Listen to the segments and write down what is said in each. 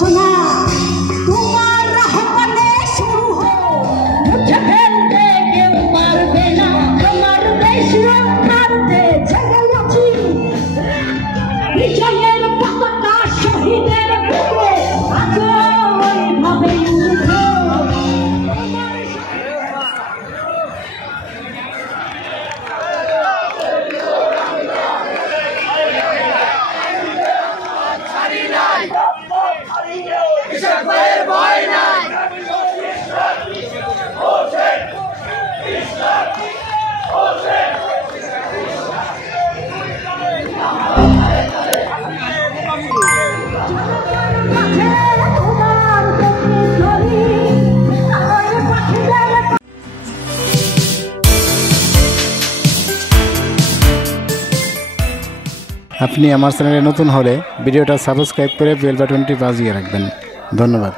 ঘোষণা তোমার আহ্বানে শুরু হোক, মুছে ফেলতে কেউ পারবে না, তোমার দেশ রক্ষার্থে জেগে আছি। বিজয়ের পতাকা শহীদের বুকে আজও ওইভাবে উঠে। আপনি আমার চ্যানেলে নতুন হলে ভিডিওটা সাবস্ক্রাইব করে বেল বাটনটি বাজিয়ে রাখবেন। ধন্যবাদ।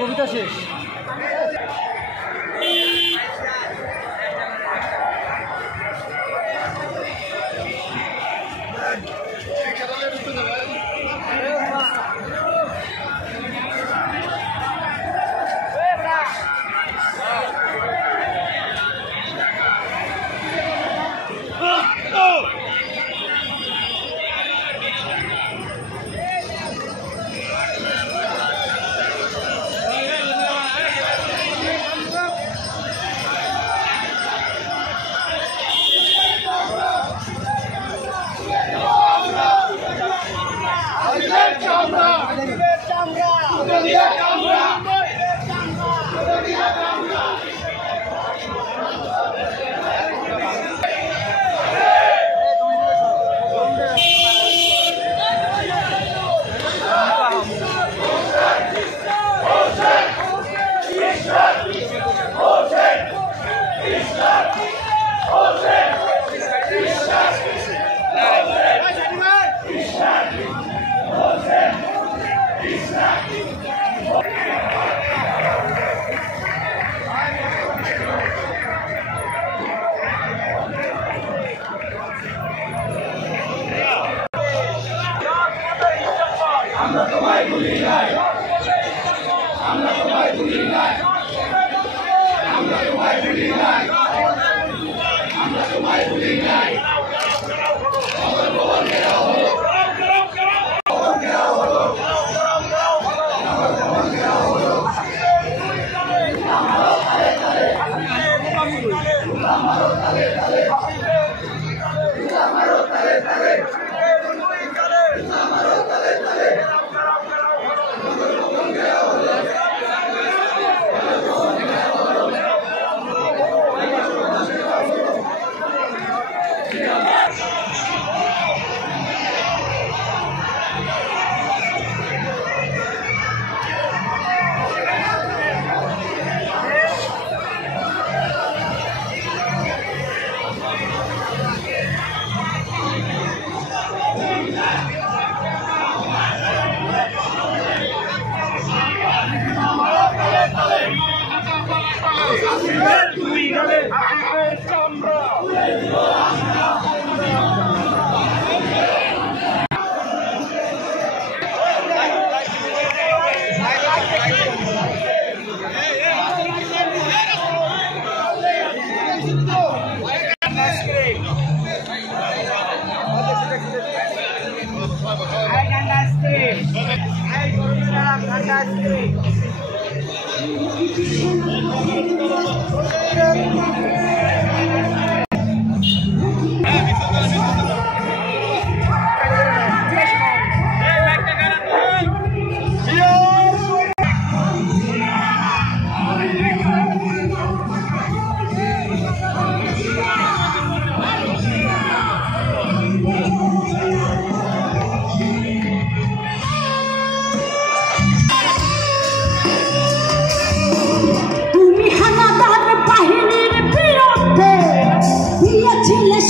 কবিতা শেষ।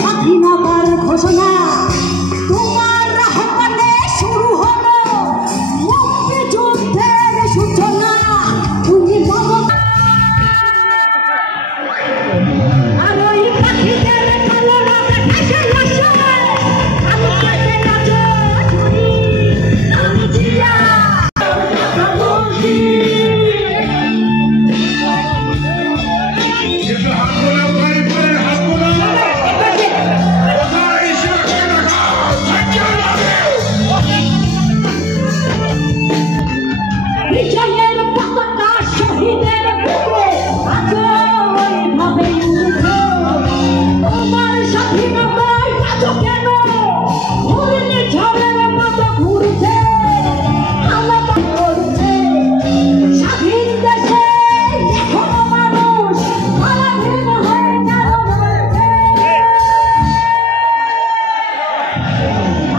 স্বাধীনতার ঘোষণা তোমার আহ্বানে শুরু হলো মুক্তিযুদ্ধের সূচনা। তুমি আর ওই পাখিদের কালো রাতে ভেসে আসে আলো কেটে নাচো ঝুড়ি আমি জিয়া বিজয়ের পতাকা শহীদের বুকে আজও ওইভাবে উঠে। তোমার স্বাধীনতায় আজও কেন ঘূর্ণি ঝড়ের মতো ঘুরছে আলাদা করছে স্বাধীন দেশে এখনো মানুষ পরাধীন হয়ে কেন মরছে।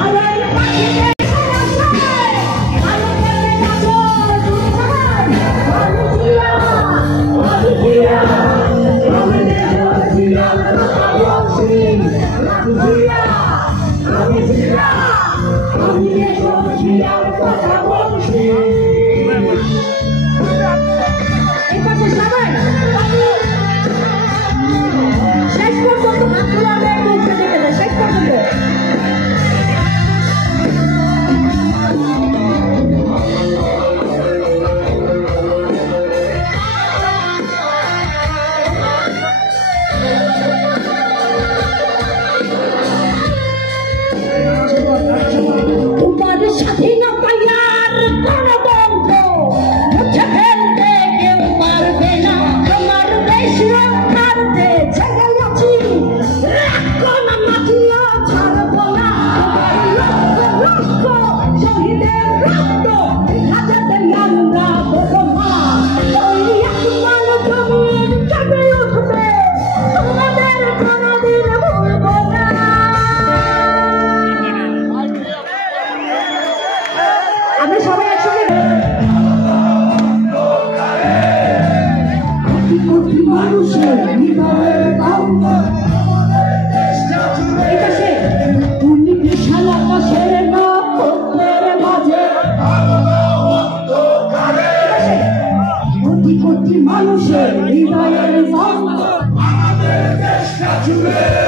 আর ওই পাখিদের শেষ পর্যন্ত হাত তোলাবে বলতে দেবে না, শেষ পর্যন্ত তোমার স্বাধীনতায় আর কোনো বন্ধ মুছে ফেলতে কেউ পারবে না। তোমার দেশ রক্ষার্থে জেগে আছি রাখো না মাটিও ছাড়বো না। তোমার লক্ষ লক্ষ শহীদের রক্ত হাজাতে আমরা বলবো না। ওই আসমান জমিন কেঁপে উঠবে তোমাদের কোনোদিন ভুলবো না। আমরা সবাই একসঙ্গে কোটি কোটি মানুষের হৃদয়ের গন্ধ একাশে তুমি বিশাল আকাশের নক্ষত্রের মাঝে একাশে কোটি কোটি মানুষের হৃদয়ের গন্ধ আমাদের দেশটা জুড়ে